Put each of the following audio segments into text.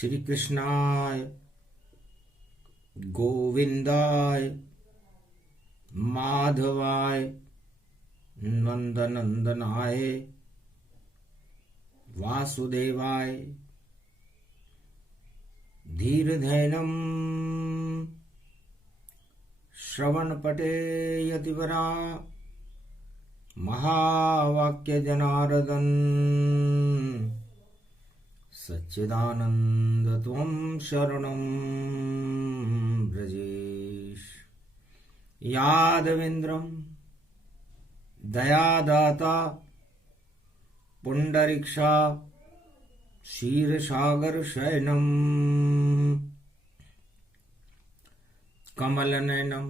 श्री कृष्णाय गोविंदाय माधवाय नंदनंदनाय वासुदेवाय धीरधैर्यं श्रवणपटे यतिवरा महावाक्य जनार्दन सच्चिदानंद त्वं शरणं व्रजेश। यादवेन्द्रं दयादाता पुंडरीक्षा क्षीरसागर शयनं कमलनयनं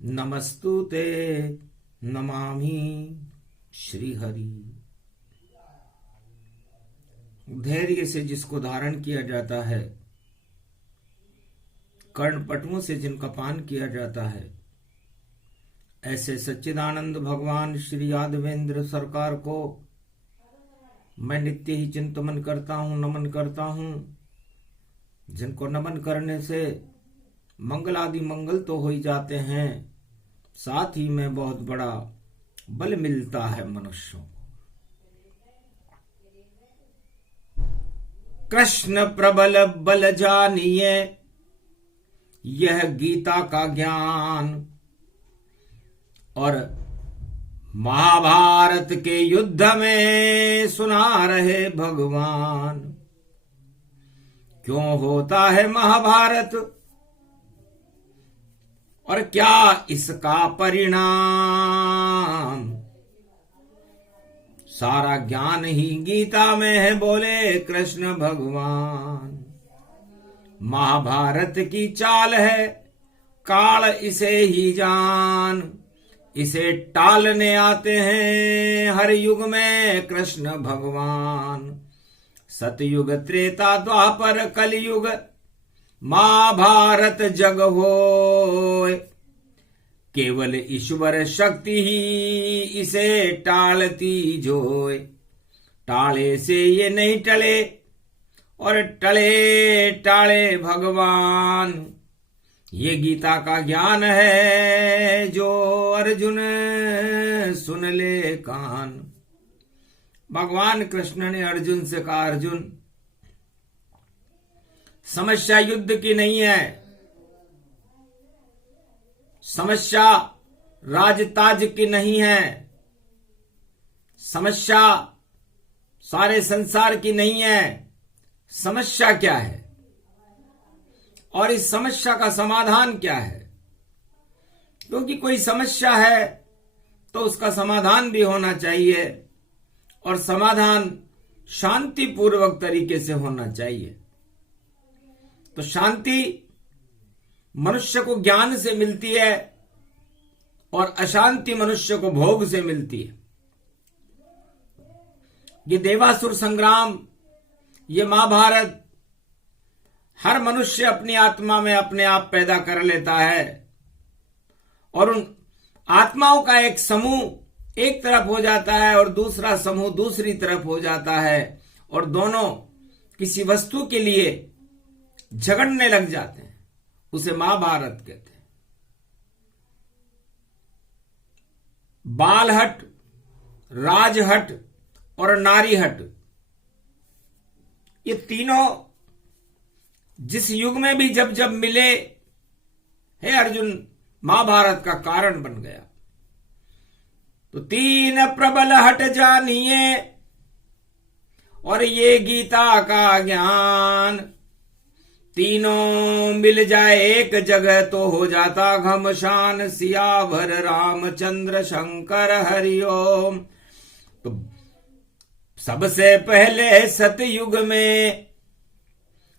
नमस्तुते नमामि श्रीहरि। धैर्य से जिसको धारण किया जाता है, कर्णपटुओं से जिनका पान किया जाता है, ऐसे सच्चिदानंद भगवान श्री यादवेंद्र सरकार को मैं नित्य ही चिंतन करता हूँ, नमन करता हूँ। जिनको नमन करने से मंगल आदि मंगल तो हो ही जाते हैं, साथ ही में बहुत बड़ा बल मिलता है मनुष्यों को। कृष्ण प्रबल बल जानिए, यह गीता का ज्ञान। और महाभारत के युद्ध में सुना रहे भगवान, क्यों होता है महाभारत और क्या इसका परिणाम। सारा ज्ञान ही गीता में है, बोले कृष्ण भगवान। महाभारत की चाल है, काल इसे ही जान। इसे टालने आते हैं हर युग में कृष्ण भगवान। सतयुग त्रेता द्वापर कलयुग, महाभारत जग होय। केवल ईश्वर शक्ति ही इसे टालती जोय। टाले से ये नहीं टले और टले टाले भगवान। ये गीता का ज्ञान है जो अर्जुन सुन ले कान। भगवान कृष्ण ने अर्जुन से कहा, अर्जुन समस्या युद्ध की नहीं है, समस्या राजताज की नहीं है, समस्या सारे संसार की नहीं है। समस्या क्या है और इस समस्या का समाधान क्या है? क्योंकि कोई समस्या है तो उसका समाधान भी होना चाहिए, और समाधान शांतिपूर्वक तरीके से होना चाहिए। तो शांति मनुष्य को ज्ञान से मिलती है और अशांति मनुष्य को भोग से मिलती है। ये देवासुर संग्राम, ये महाभारत, हर मनुष्य अपनी आत्मा में अपने आप पैदा कर लेता है, और उन आत्माओं का एक समूह एक तरफ हो जाता है और दूसरा समूह दूसरी तरफ हो जाता है, और दोनों किसी वस्तु के लिए झगड़ने लग जाते हैं। उसे महाभारत कहते हैं। बालहट, राजहट और नारीहट, ये तीनों जिस युग में भी जब जब मिले, हे अर्जुन, महाभारत का कारण बन गया। तो तीन प्रबल हट जानिए और ये गीता का ज्ञान। तीनों मिल जाए एक जगह तो हो जाता घमशान। सियावर रामचंद्र शंकर हरिओम। तो सबसे पहले सतयुग में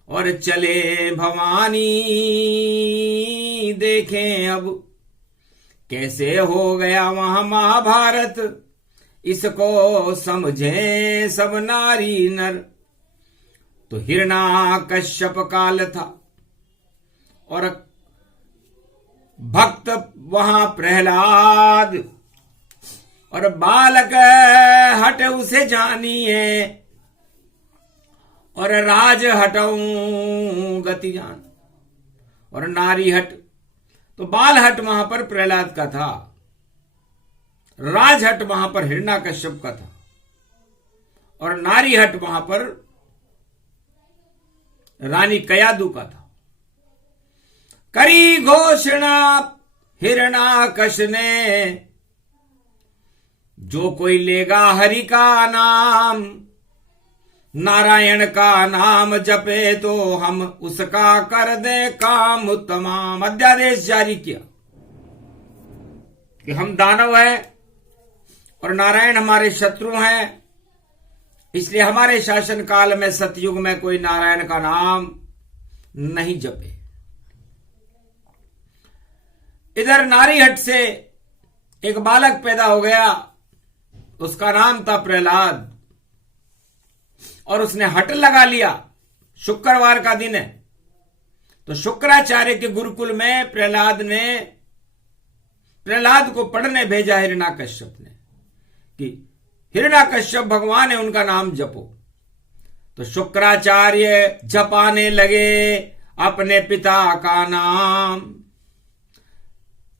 और चले भवानी, देखें अब कैसे हो गया वहां महाभारत। इसको समझे सब नारी नर। तो हिरण्याकश्यप काल था और भक्त वहां प्रहलाद, और बालक हट उसे जानिए और राज हटऊं गति जान। और नारी हट, तो बाल हट वहां पर प्रहलाद का था, राज हट वहां पर हिरण्याकश्यप का था, और नारी हट वहां पर रानी कयादु का था। करी घोषणा हिरण्याकश ने, जो कोई लेगा हरि का नाम, नारायण का नाम जपे तो हम उसका कर दे काम तमाम। अध्यादेश जारी किया कि हम दानव हैं और नारायण हमारे शत्रु हैं, इसलिए हमारे शासन काल में सतयुग में कोई नारायण का नाम नहीं जपे। इधर नारीहट से एक बालक पैदा हो गया, उसका नाम था प्रहलाद, और उसने हट लगा लिया। शुक्रवार का दिन है, तो शुक्राचार्य के गुरुकुल में प्रहलाद को पढ़ने भेजा हिरण्याकश्यप ने कि हिरण्याकश्यप भगवान है, उनका नाम जपो। तो शुक्राचार्य जपाने लगे अपने पिता का नाम।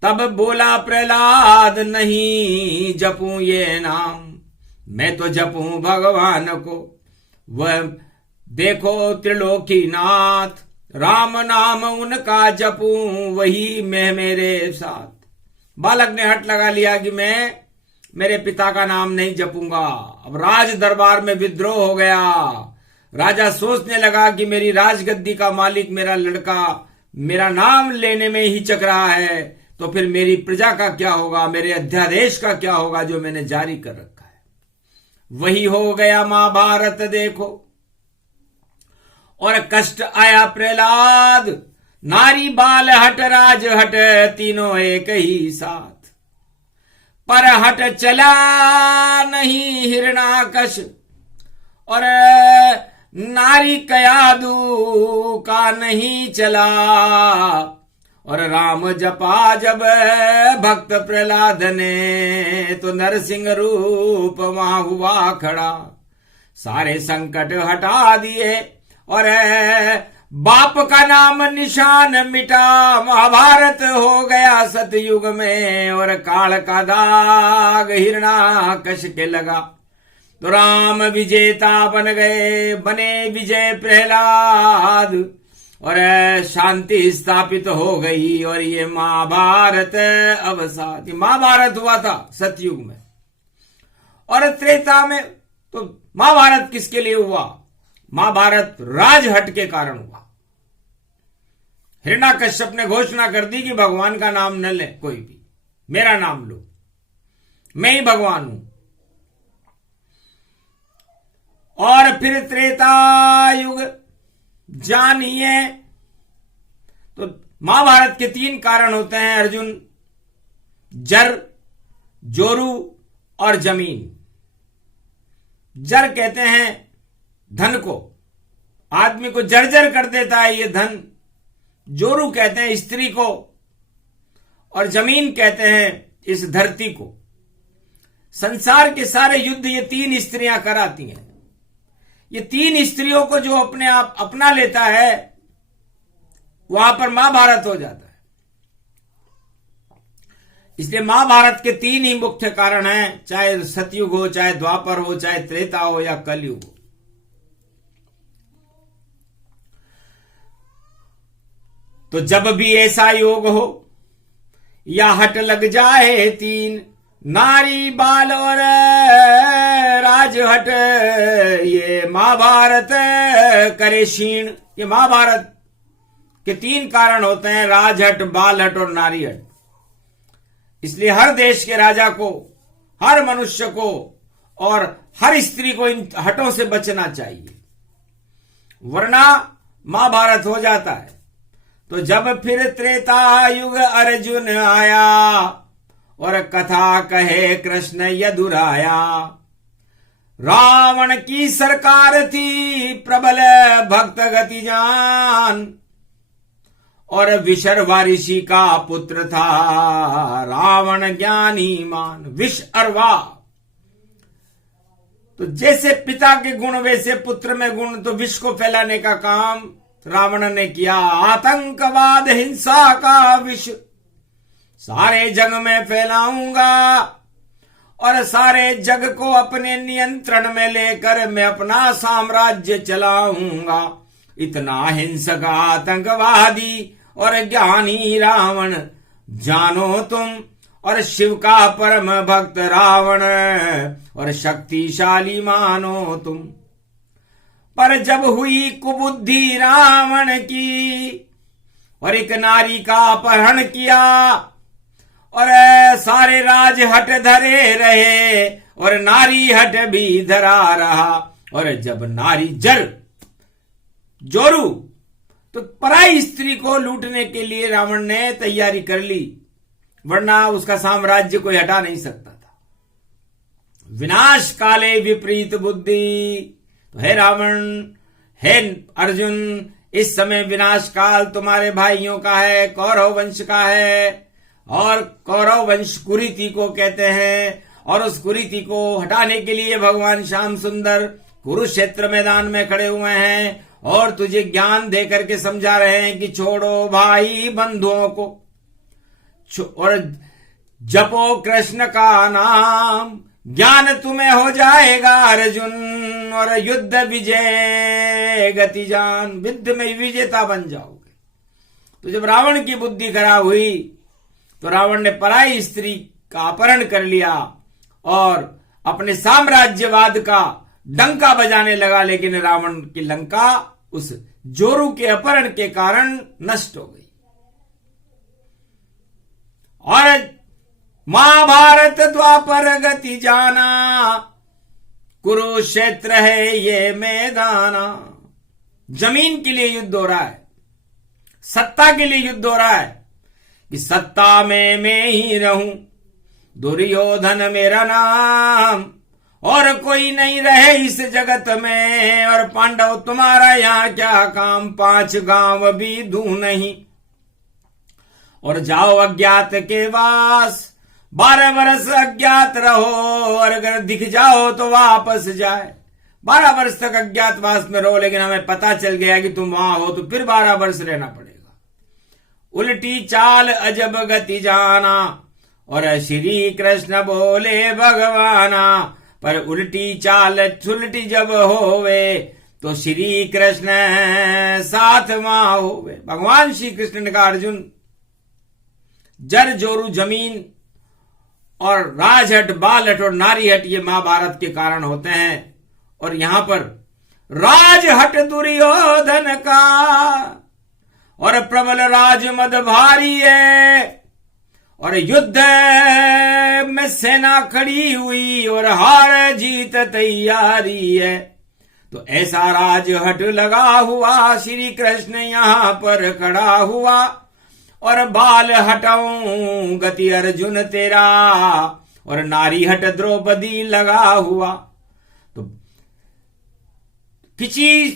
तब बोला प्रहलाद, नहीं जपूं ये नाम, मैं तो जपूं भगवान को। वह देखो त्रिलोकी नाथ, राम नाम उनका जपूं, वही मैं मेरे साथ। बालक ने हट लगा लिया कि मैं मेरे पिता का नाम नहीं जपूंगा। अब राज दरबार में विद्रोह हो गया। राजा सोचने लगा कि मेरी राजगद्दी का मालिक मेरा लड़का मेरा नाम लेने में ही चक रहा है, तो फिर मेरी प्रजा का क्या होगा, मेरे अध्यादेश का क्या होगा जो मैंने जारी कर रखा है। वही हो गया महाभारत देखो। और कष्ट आया प्रहलाद, नारी बाल हट राज हट, तीनों एक ही साथ। पर हट चला नहीं हिरण्याकश, और नारी कयादु का नहीं चला। और राम जपा जब भक्त प्रहलाद ने, तो नरसिंह रूप वहां हुआ खड़ा। सारे संकट हटा दिए और बाप का नाम निशान मिटा। महाभारत हो गया सतयुग में, और काल का दाग हिरण्याकश के लगा। तो राम विजेता बन गए, बने विजय प्रहलाद, और शांति स्थापित हो गई। और ये महाभारत अवसाद, महाभारत हुआ था सतयुग में। और त्रेता में तो महाभारत किसके लिए हुआ? महाभारत राजहट के कारण हुआ। हिरण्याकश्यप ने घोषणा कर दी कि भगवान का नाम न ले कोई भी, मेरा नाम लो, मैं ही भगवान हूं। और फिर त्रेता युग जानिए, तो महाभारत के 3 कारण होते हैं, अर्जुन, जर, जोरू और जमीन। जर कहते हैं धन को, आदमी को जर्जर कर देता है ये धन। जोरू कहते हैं स्त्री को, और जमीन कहते हैं इस धरती को। संसार के सारे युद्ध ये 3 स्त्रियां कराती हैं। ये 3 स्त्रियों को जो अपने आप अपना लेता है, वहां पर महाभारत हो जाता है। इसलिए महाभारत के 3 ही मुख्य कारण हैं, चाहे सतयुग हो, चाहे द्वापर हो, चाहे त्रेता हो या कलयुग हो। तो जब भी ऐसा योग हो या हट लग जाए 3, नारी बाल और राजहट, ये महाभारत करे क्षीण। ये महाभारत के 3 कारण होते हैं, राजहट, बालहट और नारीहट। इसलिए हर देश के राजा को, हर मनुष्य को और हर स्त्री को इन हटों से बचना चाहिए, वरना महाभारत हो जाता है। तो जब फिर त्रेता युग अर्जुन आया, और कथा कहे कृष्ण यदुराया। रावण की सरकार थी प्रबल भक्त गति जान, और विशर्वा ऋषि का पुत्र था रावण ज्ञानी मान। विश अर्वा, तो जैसे पिता के गुण वैसे पुत्र में गुण, तो विश्व को फैलाने का काम रावण ने किया। आतंकवाद हिंसा का विष सारे जग में फैलाऊंगा और सारे जग को अपने नियंत्रण में लेकर मैं अपना साम्राज्य चलाऊंगा। इतना हिंसक आतंकवादी और ज्ञानी रावण जानो तुम, और शिव का परम भक्त रावण और शक्तिशाली मानो तुम। पर जब हुई कुबुद्धि रावण की और एक नारी का अपहरण किया और सारे राज हट धरे रहे और नारी हट भी धरा रहा, और जब नारी जोरू तो पराई स्त्री को लूटने के लिए रावण ने तैयारी कर ली, वरना उसका साम्राज्य कोई हटा नहीं सकता था। विनाश काले विपरीत बुद्धि। तो हे रावण, हे अर्जुन, इस समय विनाश काल तुम्हारे भाइयों का है, कौरव वंश का है, और कौरव वंश कुरीति को कहते हैं, और उस कुरीति को हटाने के लिए भगवान श्याम सुंदर कुरुक्षेत्र मैदान में खड़े हुए हैं और तुझे ज्ञान दे करके समझा रहे हैं कि छोड़ो भाई बंधुओं को और जपो कृष्ण का नाम, ज्ञान तुम्हें हो जाएगा अर्जुन, और युद्ध विजय गति जान, युद्ध में विजेता बन जाओगे। तो जब रावण की बुद्धि खराब हुई तो रावण ने पराई स्त्री का अपहरण कर लिया और अपने साम्राज्यवाद का डंका बजाने लगा, लेकिन रावण की लंका उस जोरू के अपहरण के कारण नष्ट हो गई। और महाभारत द्वापर गति जाना, कुरुक्षेत्र है ये मैदाना। जमीन के लिए युद्ध हो रहा है, सत्ता के लिए युद्ध हो रहा है कि सत्ता में मैं ही रहूं, दुर्योधन मेरा नाम, और कोई नहीं रहे इस जगत में, और पांडव तुम्हारा यहाँ क्या काम, 5 गांव भी दूं नहीं, और जाओ अज्ञात के वास, 12 वर्ष अज्ञात रहो, और अगर दिख जाओ तो वापस जाए। 12 वर्ष तक अज्ञातवास में रहो, लेकिन हमें पता चल गया कि तुम वहां हो, तो फिर 12 वर्ष रहना पड़ेगा। उल्टी चाल अजब गति जाना, और श्री कृष्ण बोले भगवाना, पर उल्टी चाल छुलटी जब होवे तो श्री कृष्ण साथ वहां होवे। भगवान श्री कृष्ण ने कहा, अर्जुन, जर जोरू जमीन और राजहट, बालहट और नारीहट ये महाभारत के कारण होते हैं, और यहां पर राजहट दुर्योधन का और प्रबल राजमद भारी है, और युद्ध में सेना खड़ी हुई और हार जीत तैयारी है। तो ऐसा राजहट लगा हुआ श्री कृष्ण यहां पर खड़ा हुआ, और बाल हटाऊं गति अर्जुन तेरा, और नारी हट द्रौपदी लगा हुआ। तो खिंची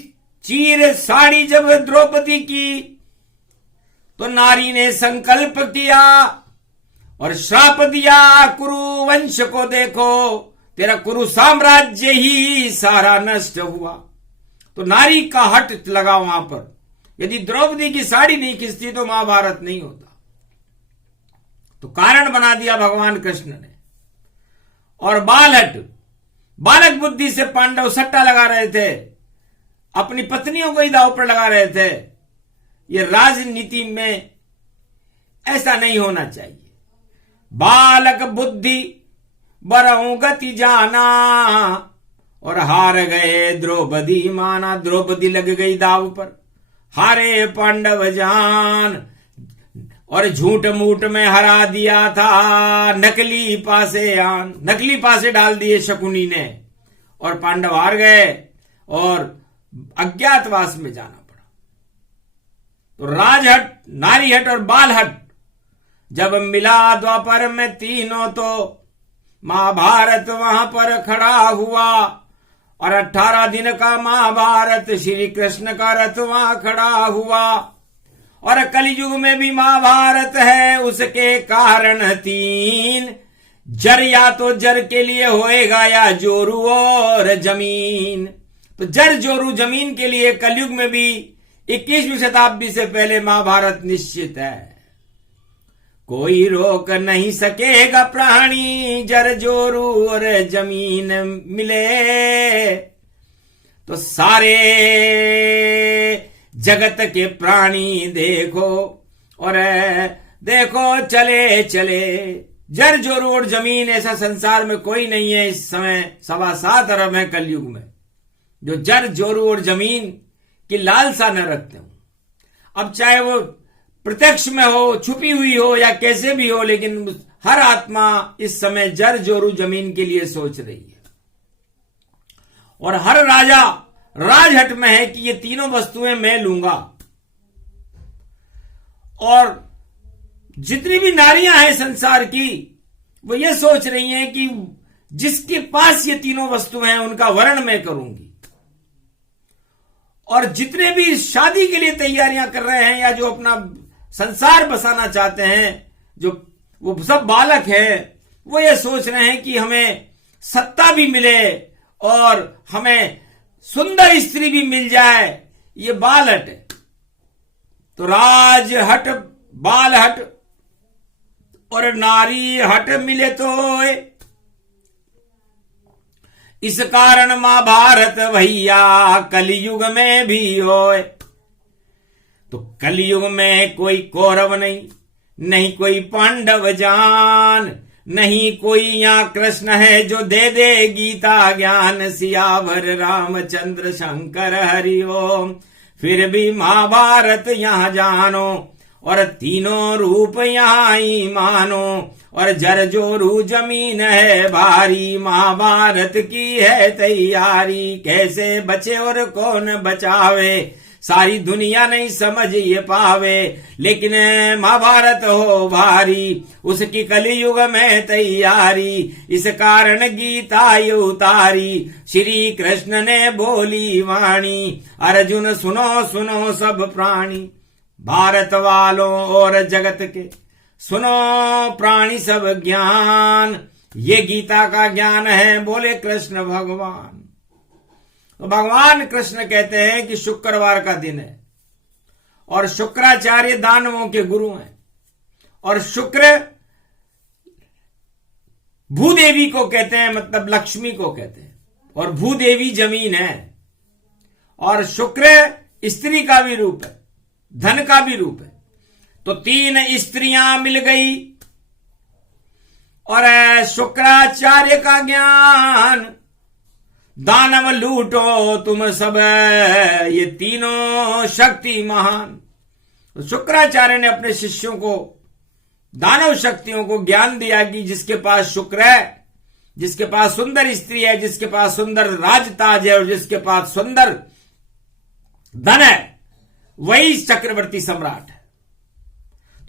चीर साड़ी जब द्रौपदी की, तो नारी ने संकल्प किया और श्राप दिया, कुरु वंश को देखो, तेरा कुरु साम्राज्य ही सारा नष्ट हुआ। तो नारी का हट लगा वहां पर। यदि द्रौपदी की साड़ी नहीं खिंचती तो महाभारत नहीं होता। तो कारण बना दिया भगवान कृष्ण ने। और बालहट, बालक बुद्धि से पांडव सट्टा लगा रहे थे, अपनी पत्नियों को ही दांव पर लगा रहे थे। ये राजनीति में ऐसा नहीं होना चाहिए। बालक बुद्धि बरहु गति जाना, और हार गए द्रौपदी माना। द्रौपदी लग गई दाव पर, हारे पांडव जान, और झूठ मूठ में हरा दिया था नकली पासे आन। नकली पासे डाल दिए शकुनी ने, और पांडव हार गए और अज्ञातवास में जाना पड़ा। तो राजहट, नारीहट और बालहट जब मिला द्वापर में तीनों, तो महाभारत वहां पर खड़ा हुआ। और 18 दिन का महाभारत, श्री कृष्ण का रथ वहां खड़ा हुआ। और कलयुग में भी महाभारत है, उसके कारण 3 जर या तो जर के लिए होएगा या जोरू और जमीन। तो जर जोरू जमीन के लिए कलयुग में भी 21वीं शताब्दी से पहले महाभारत निश्चित है। कोई रोक नहीं सकेगा प्राणी, जर जोरू और जमीन मिले। तो सारे जगत के प्राणी देखो और देखो चले चले। जर जोरू और जमीन, ऐसा संसार में कोई नहीं है इस समय 7.25 अरब है कलयुग में जो जर जोरू और जमीन की लालसा न रखते हो। अब चाहे वो प्रत्यक्ष में हो, छुपी हुई हो या कैसे भी हो, लेकिन हर आत्मा इस समय जर जोरू जमीन के लिए सोच रही है। और हर राजा राजहट में है कि ये तीनों वस्तुएं मैं लूंगा। और जितनी भी नारियां हैं संसार की, वो ये सोच रही हैं कि जिसके पास ये तीनों वस्तुएं हैं उनका वरण मैं करूंगी। और जितने भी शादी के लिए तैयारियां कर रहे हैं या जो अपना संसार बसाना चाहते हैं, जो वो सब बालक हैं, वो ये सोच रहे हैं कि हमें सत्ता भी मिले और हमें सुंदर स्त्री भी मिल जाए। ये बालहट है। तो राज हट, बाल हट और नारी हट मिले तो इस कारण महाभारत भैया कलयुग में भी होए। तो कलयुग में कोई कौरव नहीं, नहीं कोई पांडव जान, नहीं कोई यहाँ कृष्ण है जो दे दे गीता ज्ञान। सियावर रामचंद्र शंकर हरि ओम। फिर भी महाभारत यहाँ जानो और तीनों रूप यहाँ ही मानो। और जर जोरू जमीन है भारी, महाभारत की है तैयारी। कैसे बचे और कौन बचावे, सारी दुनिया नहीं समझ ये पावे। लेकिन महाभारत हो भारी, उसकी कलयुग में तैयारी। इस कारण गीता ये उतारी, श्री कृष्ण ने बोली वाणी। अर्जुन सुनो सुनो सब प्राणी, भारत वालों और जगत के सुनो प्राणी सब ज्ञान। ये गीता का ज्ञान है, बोले कृष्ण भगवान। तो भगवान कृष्ण कहते हैं कि शुक्रवार का दिन है और शुक्राचार्य दानवों के गुरु हैं। और शुक्र भूदेवी को कहते हैं, मतलब लक्ष्मी को कहते हैं। और भूदेवी जमीन है और शुक्र स्त्री का भी रूप है, धन का भी रूप है। तो 3 स्त्रियां मिल गई और शुक्राचार्य का ज्ञान। दानव लूटो तुम सब, ये तीनों शक्ति महान। तो शुक्राचार्य ने अपने शिष्यों को, दानव शक्तियों को ज्ञान दिया कि जिसके पास शुक्र है, जिसके पास सुंदर स्त्री है, जिसके पास सुंदर राजताज है और जिसके पास सुंदर धन है, वही चक्रवर्ती सम्राट है।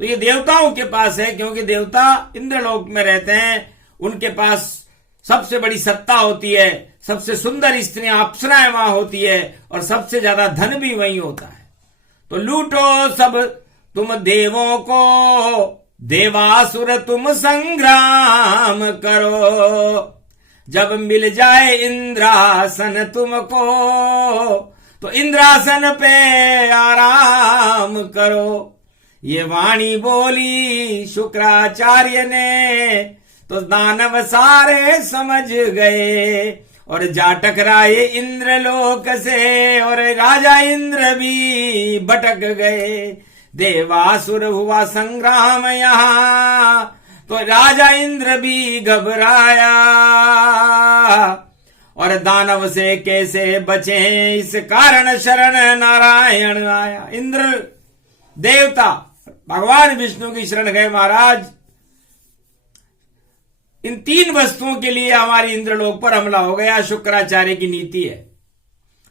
तो ये देवताओं के पास है, क्योंकि देवता इंद्रलोक में रहते हैं। उनके पास सबसे बड़ी सत्ता होती है, सबसे सुंदर स्त्रियां अप्सराएं वहां होती है और सबसे ज्यादा धन भी वहीं होता है। तो लूटो सब तुम देवों को, देवासुर तुम संग्राम करो। जब मिल जाए इंद्रासन तुमको, तो इंद्रासन पे आराम करो। ये वाणी बोली शुक्राचार्य ने, तो दानव सारे समझ गए और जा टकराए इंद्रलोक से। और राजा इंद्र भी भटक गए, देवासुर हुआ संग्राम यहाँ। तो राजा इंद्र भी घबराया और दानव से कैसे बचे, इस कारण शरण नारायण आया। इंद्र देवता भगवान विष्णु की शरण गए, महाराज इन 3 वस्तुओं के लिए हमारी इंद्रलोक पर हमला हो गया। शुक्राचार्य की नीति है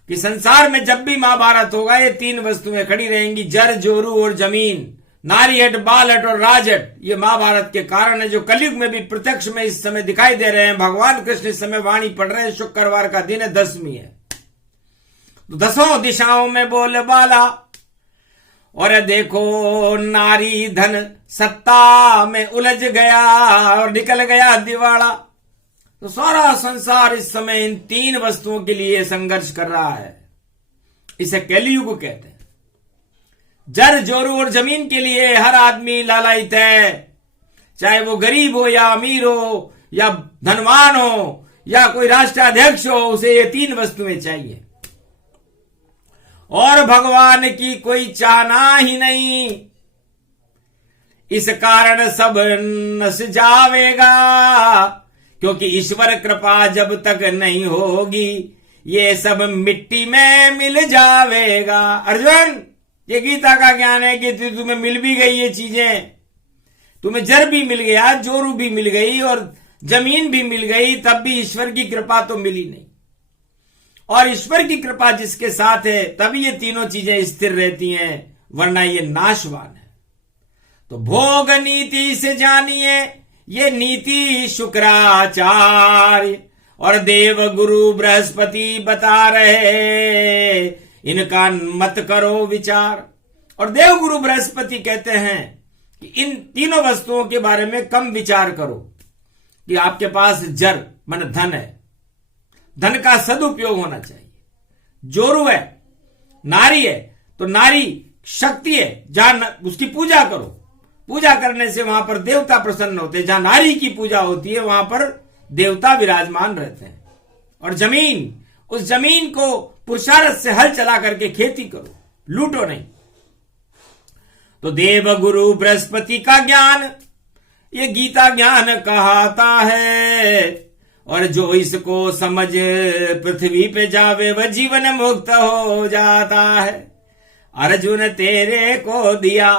कि संसार में जब भी महाभारत होगा ये 3 वस्तुएं खड़ी रहेंगी, जर जोरू और जमीन, नारीहट, बालहट और राजहट। ये महाभारत के कारण है जो कलयुग में भी प्रत्यक्ष में इस समय दिखाई दे रहे हैं। भगवान कृष्ण इस समय वाणी पढ़ रहे हैं, शुक्रवार का दिन है, 10वीं है। तो 10 दिशाओं में बोल बाला और देखो नारी धन सत्ता में उलझ गया और निकल गया दिवाड़ा। तो सारा संसार इस समय इन तीन वस्तुओं के लिए संघर्ष कर रहा है। इसे कलियुग कहते हैं। जर जोरू और जमीन के लिए हर आदमी लालायित है, चाहे वो गरीब हो या अमीर हो या धनवान हो या कोई राष्ट्राध्यक्ष हो, उसे ये तीन वस्तुएं चाहिए। और भगवान की कोई चाहना ही नहीं, इस कारण सब नस जावेगा, क्योंकि ईश्वर कृपा जब तक नहीं होगी ये सब मिट्टी में मिल जावेगा। अर्जुन, ये गीता का ज्ञान है कि तुम्हें मिल भी गई ये चीजें, तुम्हें जर भी मिल गया, जोरू भी मिल गई और जमीन भी मिल गई, तब भी ईश्वर की कृपा तो मिली नहीं। और ईश्वर की कृपा जिसके साथ है तभी ये तीनों चीजें स्थिर रहती हैं, वरना ये नाशवान है। तो भोग नीति से जानिए ये नीति शुक्राचार्य और देव गुरु बृहस्पति बता रहे, इनका मत करो विचार। और देव गुरु बृहस्पति कहते हैं कि इन तीनों वस्तुओं के बारे में कम विचार करो, कि आपके पास जर मन धन है, धन का सदुपयोग होना चाहिए। जोरू है, नारी है, तो नारी शक्ति है, जहां उसकी पूजा करो। पूजा करने से वहां पर देवता प्रसन्न होते हैं। जहां नारी की पूजा होती है वहां पर देवता विराजमान रहते हैं। और जमीन, उस जमीन को पुरुषार्थ से हल चला करके खेती करो, लूटो नहीं। तो देव गुरु बृहस्पति का ज्ञान ये गीता ज्ञान कहता है, और जो इसको समझ पृथ्वी पे जावे वह जीवन मुक्त हो जाता है। अर्जुन तेरे को दिया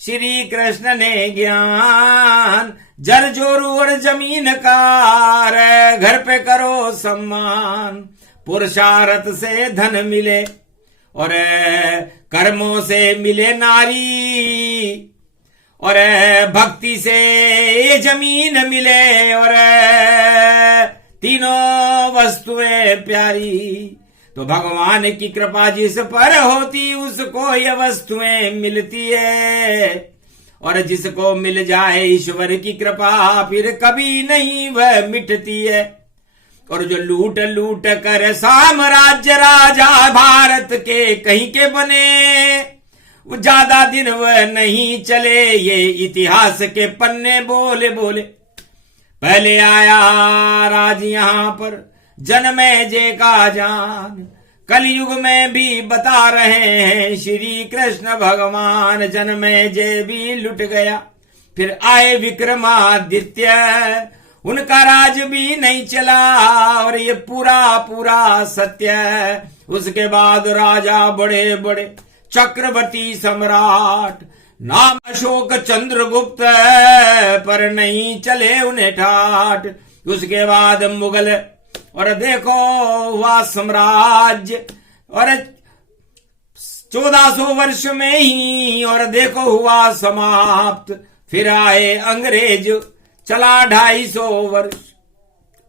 श्री कृष्ण ने ज्ञान, जर जोरू और जमीन का रे घर पे करो सम्मान। पुरुषार्थ से धन मिले और कर्मों से मिले नारी, और भक्ति से ये जमीन मिले, और तीनों वस्तुएं प्यारी। तो भगवान की कृपा जिस पर होती उसको ये वस्तुएं मिलती है, और जिसको मिल जाए ईश्वर की कृपा फिर कभी नहीं वह मिटती है। और जो लूट लूट कर साम्राज्य राजा भारत के कहीं के बने, वो ज्यादा दिन वह नहीं चले, ये इतिहास के पन्ने बोले बोले। पहले आया राज यहां पर जन्मेजय का जान, कलयुग में भी बता रहे हैं श्री कृष्ण भगवान। जन्मेजय भी लुट गया, फिर आए विक्रमादित्य, उनका राज भी नहीं चला, और ये पूरा पूरा सत्य है। उसके बाद राजा बड़े बड़े चक्रवर्ती सम्राट, नाम अशोक चंद्रगुप्त, पर नहीं चले उन्हें ठाट। उसके बाद मुगल, और देखो हुआ साम्राज्य, और 1400 वर्ष में ही, और देखो हुआ समाप्त। फिर आए अंग्रेज, चला 250 वर्ष,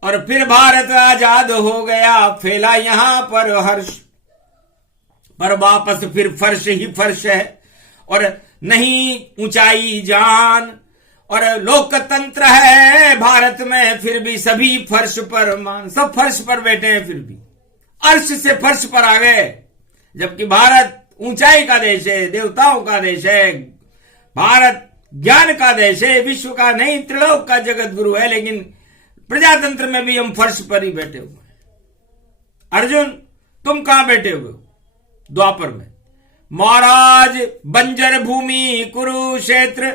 और फिर भारत आजाद हो गया, फैला यहां पर हर्ष। पर वापस फिर फर्श ही फर्श है, और नहीं ऊंचाई जान, और लोकतंत्र है भारत में, फिर भी सभी फर्श पर मान। सब फर्श पर बैठे हैं, फिर भी अर्श से फर्श पर आ गए। जबकि भारत ऊंचाई का देश है, देवताओं का देश है, भारत ज्ञान का देश है, विश्व का नहीं त्रिलोक का जगत गुरु है, लेकिन प्रजातंत्र में भी हम फर्श पर ही बैठे हुए हैं। अर्जुन, तुम कहां बैठे हुए हो? द्वापर में। महाराज बंजर भूमि कुरुक्षेत्र,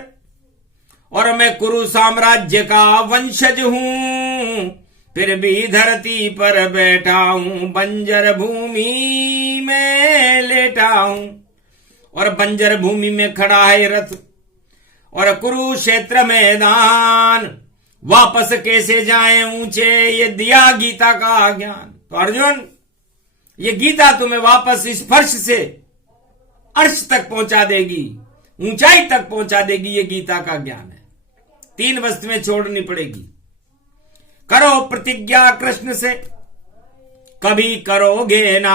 और मैं कुरु साम्राज्य का वंशज हूं, फिर भी धरती पर बैठा हूं, बंजर भूमि में लेटा हूं। और बंजर भूमि में खड़ा है रथ, और कुरुक्षेत्र मैदान, वापस कैसे जाएं ऊंचे, ये दिया गीता का ज्ञान। तो अर्जुन, ये गीता तुम्हें वापस इस फर्श से अर्श तक पहुंचा देगी, ऊंचाई तक पहुंचा देगी। ये गीता का ज्ञान है। 3 वस्तुएं छोड़नी पड़ेगी। करो प्रतिज्ञा कृष्ण से, कभी करोगे ना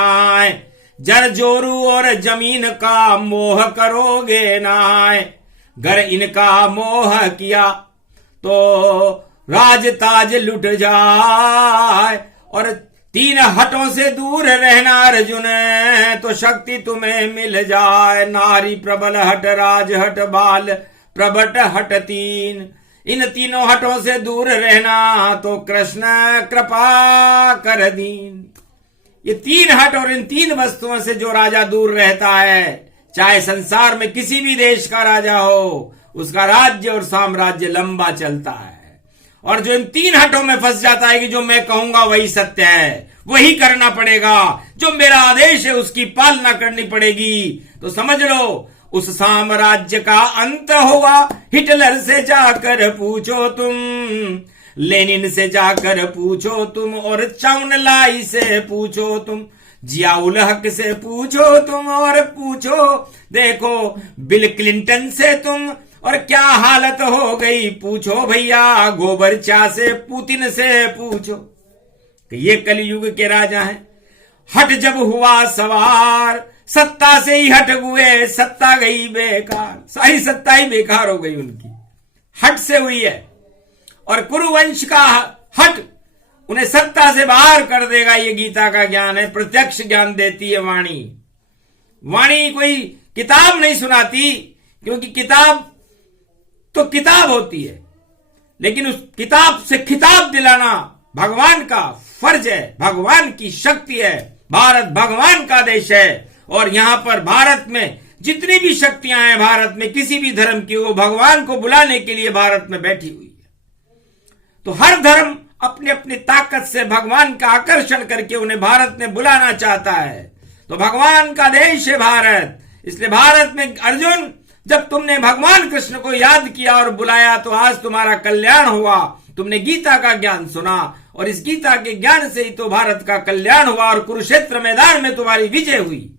जर जोरू और जमीन का मोह करोगे नाय, गर इनका मोह किया तो राज ताज लुट जाए। और 3 हटों से दूर रहना अर्जुन, तो शक्ति तुम्हें मिल जाए। नारी प्रबल हट, राज हट, बाल प्रबट हट 3, इन 3 हटों से दूर रहना तो कृष्ण कृपा कर दीन। ये 3 हट और इन 3 वस्तुओं से जो राजा दूर रहता है, चाहे संसार में किसी भी देश का राजा हो, उसका राज्य और साम्राज्य लंबा चलता है। और जो इन 3 हटों में फंस जाता है कि जो मैं कहूंगा वही सत्य है, वही करना पड़ेगा, जो मेरा आदेश है उसकी पालना करनी पड़ेगी, तो समझ लो उस साम्राज्य का अंत होगा। हिटलर से जाकर पूछो तुम, लेनिन से जाकर पूछो तुम, और चाउन लाई से पूछो तुम, जियाउल हक से पूछो तुम, और पूछो देखो बिल क्लिंटन से तुम, और क्या हालत हो गई पूछो भैया गोबरचा से, पुतिन से पूछो। ये कलयुग के राजा हैं। हट जब हुआ सवार, सत्ता से ही हट हुए, सत्ता गई बेकार, सारी सत्ता ही बेकार हो गई उनकी, हट से हुई है। और कुरुवंश का हट उन्हें सत्ता से बाहर कर देगा। ये गीता का ज्ञान है, प्रत्यक्ष ज्ञान देती है वाणी। वाणी कोई किताब नहीं सुनाती, क्योंकि किताब तो किताब होती है, लेकिन उस किताब से खिताब दिलाना भगवान का फर्ज है, भगवान की शक्ति है। भारत भगवान का देश है, और यहां पर भारत में जितनी भी शक्तियां हैं भारत में किसी भी धर्म की, वो भगवान को बुलाने के लिए भारत में बैठी हुई है। तो हर धर्म अपने अपनी ताकत से भगवान का आकर्षण करके उन्हें भारत में बुलाना चाहता है। तो भगवान का देश है भारत, इसलिए भारत में अर्जुन जब तुमने भगवान कृष्ण को याद किया और बुलाया तो आज तुम्हारा कल्याण हुआ। तुमने गीता का ज्ञान सुना, और इस गीता के ज्ञान से ही तो भारत का कल्याण हुआ और कुरुक्षेत्र मैदान में तुम्हारी विजय हुई।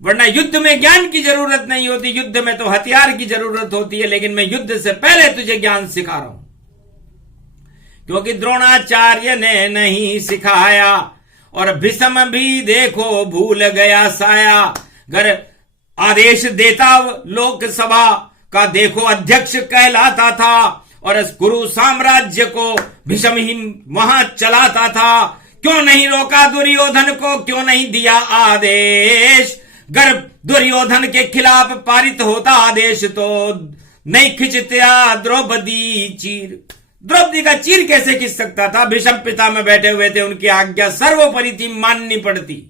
वरना युद्ध में ज्ञान की जरूरत नहीं होती, युद्ध में तो हथियार की जरूरत होती है। लेकिन मैं युद्ध से पहले तुझे ज्ञान सिखा रहा हूं, क्योंकि द्रोणाचार्य ने नहीं सिखाया, और भीष्म भी देखो भूल गया साया। घर आदेश देता लोकसभा का देखो अध्यक्ष कहलाता था, और इस कुरु साम्राज्य को भीष्म ही वहां चलाता था। क्यों नहीं रोका दुर्योधन को, क्यों नहीं दिया आदेश? गर्भ दुर्योधन के खिलाफ पारित होता आदेश तो नहीं खिंचता द्रौपदी चीर। द्रौपदी का चीर कैसे खिंच सकता था? भीष्म पिता में बैठे हुए थे, उनकी आज्ञा सर्वोपरि थी, माननी पड़ती।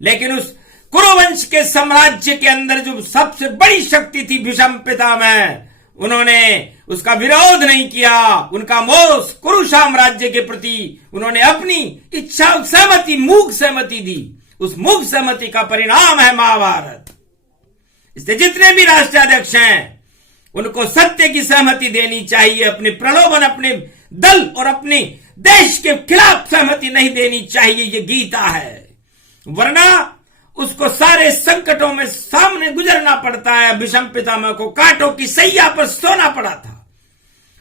लेकिन उस कुरुवंश के साम्राज्य के अंदर जो सबसे बड़ी शक्ति थी भीष्म पिता में, उन्होंने उसका विरोध नहीं किया। उनका मोह कुरु साम्राज्य के प्रति उन्होंने अपनी इच्छा सहमति, मूक सहमति दी। उस मूक सहमति का परिणाम है महाभारत। इसलिए जितने भी राष्ट्राध्यक्ष हैं उनको सत्य की सहमति देनी चाहिए। अपने प्रलोभन, अपने दल और अपने देश के खिलाफ सहमति नहीं देनी चाहिए। ये गीता है, वरना उसको सारे संकटों में सामने गुजरना पड़ता है। भीष्म पितामह को कांटों की सैया पर सोना पड़ा था,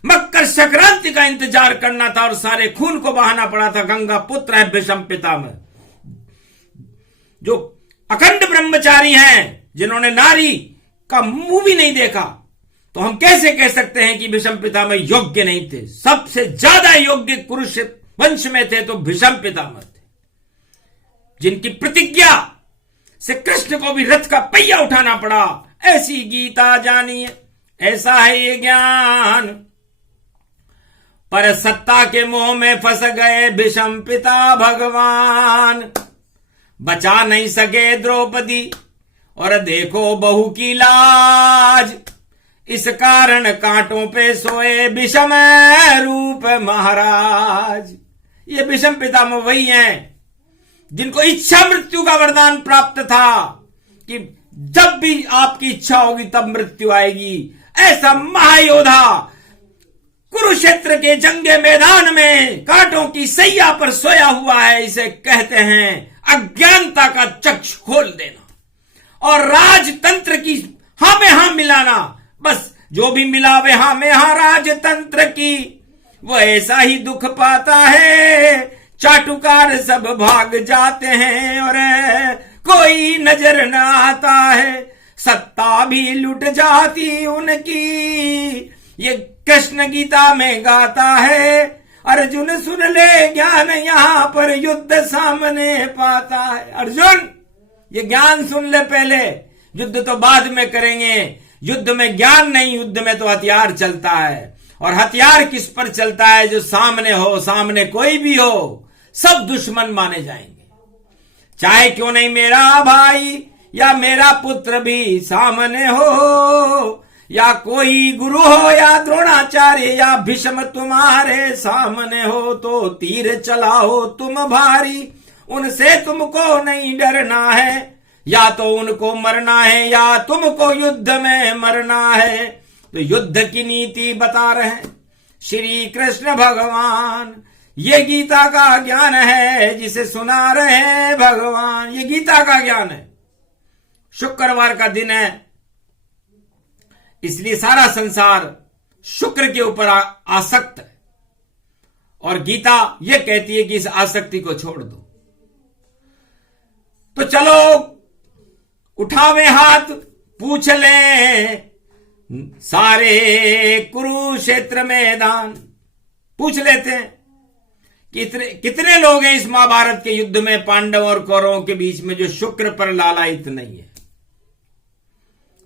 मकर संक्रांति का इंतजार करना था और सारे खून को बहाना पड़ा था। गंगा पुत्र है भीष्म पितामह, जो अखंड ब्रह्मचारी हैं, जिन्होंने नारी का मुंह भी नहीं देखा। तो हम कैसे कह सकते हैं कि भीष्म पितामह योग्य नहीं थे? सबसे ज्यादा योग्य कुरुष वंश में थे तो भीष्म पितामह थे, जिनकी प्रतिज्ञा से कृष्ण को भी रथ का पहिया उठाना पड़ा। ऐसी गीता जानिए, ऐसा है ये ज्ञान। पर सत्ता के मोह में फंस गए भीष्म पिता भगवान, बचा नहीं सके द्रौपदी और देखो बहू की लाज। इस कारण कांटों पे सोए भीष्म रूप महाराज। ये भीष्म पितामह वही हैं जिनको इच्छा मृत्यु का वरदान प्राप्त था कि जब भी आपकी इच्छा होगी तब मृत्यु आएगी। ऐसा महायोधा कुरुक्षेत्र के जंगे मैदान में कांटों की सैया पर सोया हुआ है। इसे कहते हैं अज्ञानता का चक्षु खोल देना और राजतंत्र की हां में हां मिलाना। बस जो भी मिलावे हां में हां राजतंत्र की, वो ऐसा ही दुख पाता है। चाटुकार सब भाग जाते हैं और कोई नजर न आता है, सत्ता भी लुट जाती उनकी, ये कृष्ण गीता में गाता है। अर्जुन सुन ले ज्ञान यहां पर युद्ध सामने पाता है। अर्जुन ये ज्ञान सुन ले पहले, युद्ध तो बाद में करेंगे। युद्ध में ज्ञान नहीं, युद्ध में तो हथियार चलता है। और हथियार किस पर चलता है? जो सामने हो, सामने कोई भी हो, सब दुश्मन माने जाएंगे। चाहे क्यों नहीं मेरा भाई या मेरा पुत्र भी सामने हो, या कोई गुरु हो या द्रोणाचार्य या भीष्म तुम्हारे सामने हो, तो तीर चलाओ तुम भारी, उनसे तुमको नहीं डरना है। या तो उनको मरना है या तुमको युद्ध में मरना है। तो युद्ध की नीति बता रहे हैं श्री कृष्ण भगवान। ये गीता का ज्ञान है जिसे सुना रहे हैं भगवान। ये गीता का ज्ञान है। शुक्रवार का दिन है, इसलिए सारा संसार शुक्र के ऊपर आसक्त है। और गीता ये कहती है कि इस आसक्ति को छोड़ दो। तो चलो उठावे हाथ, पूछ ले सारे कुरुक्षेत्र मैदान। पूछ लेते हैं कितने लोग हैं इस महाभारत के युद्ध में पांडव और कौरवों के बीच में जो शुक्र पर लालायित नहीं है,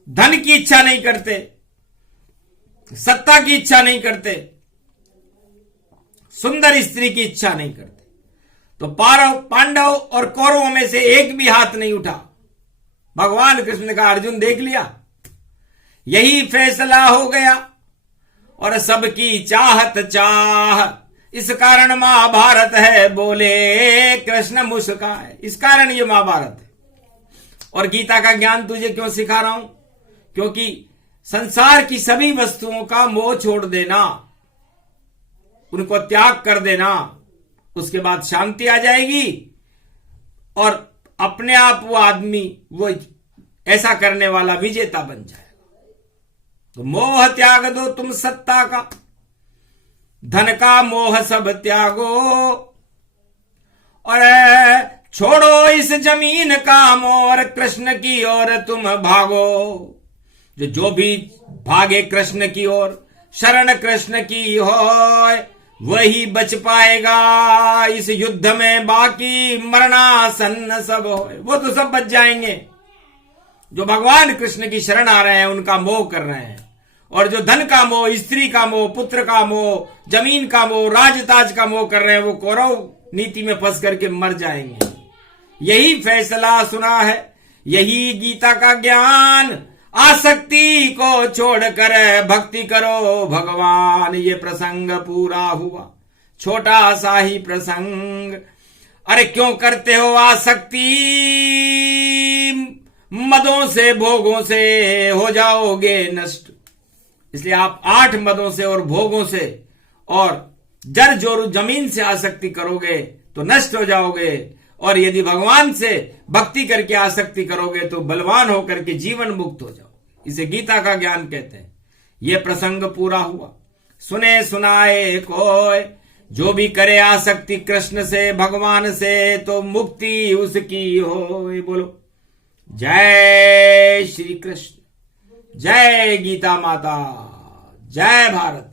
धन की इच्छा नहीं करते, सत्ता की इच्छा नहीं करते, सुंदर स्त्री की इच्छा नहीं करते। तो पांडव और कौरवों में से एक भी हाथ नहीं उठा। भगवान कृष्ण ने कहा अर्जुन देख लिया, यही फैसला हो गया और सबकी चाहत चाह, इस कारण महाभारत है, बोले कृष्ण मुस्काए। इस कारण ये महाभारत है। और गीता का ज्ञान तुझे क्यों सिखा रहा हूं? क्योंकि संसार की सभी वस्तुओं का मोह छोड़ देना, उनको त्याग कर देना, उसके बाद शांति आ जाएगी और अपने आप वो आदमी, वो ऐसा करने वाला विजेता बन जाएगा। तो मोह त्याग दो तुम सत्ता का, धन का मोह सब त्यागो, और छोड़ो इस जमीन का मोह और कृष्ण की ओर तुम भागो। जो भी भागे कृष्ण की ओर, शरण कृष्ण की हो, वही बच पाएगा इस युद्ध में। बाकी मरणासन्न सब हो, वो तो सब बच जाएंगे। जो भगवान कृष्ण की शरण आ रहे हैं, उनका मोह कर रहे हैं। और जो धन का मोह, स्त्री का मोह, पुत्र का मोह, जमीन का मोह, राजताज का मोह कर रहे हैं, वो कौरव नीति में फंस करके मर जाएंगे। यही फैसला सुना है, यही गीता का ज्ञान। आसक्ति को छोड़कर भक्ति करो भगवान। ये प्रसंग पूरा हुआ, छोटा सा ही प्रसंग। अरे क्यों करते हो आसक्ति? मदों से भोगों से हो जाओगे नष्ट। इसलिए आप 8 मदों से और भोगों से और जर जोरू जमीन से आसक्ति करोगे तो नष्ट हो जाओगे। और यदि भगवान से भक्ति करके आसक्ति करोगे तो बलवान होकर के जीवन मुक्त हो जाओगे। इसे गीता का ज्ञान कहते हैं। यह प्रसंग पूरा हुआ। सुने सुनाए कोय, जो भी करे आसक्ति कृष्ण से, भगवान से, तो मुक्ति उसकी हो। बोलो जय श्री कृष्ण, जय गीता माता, जय भारत।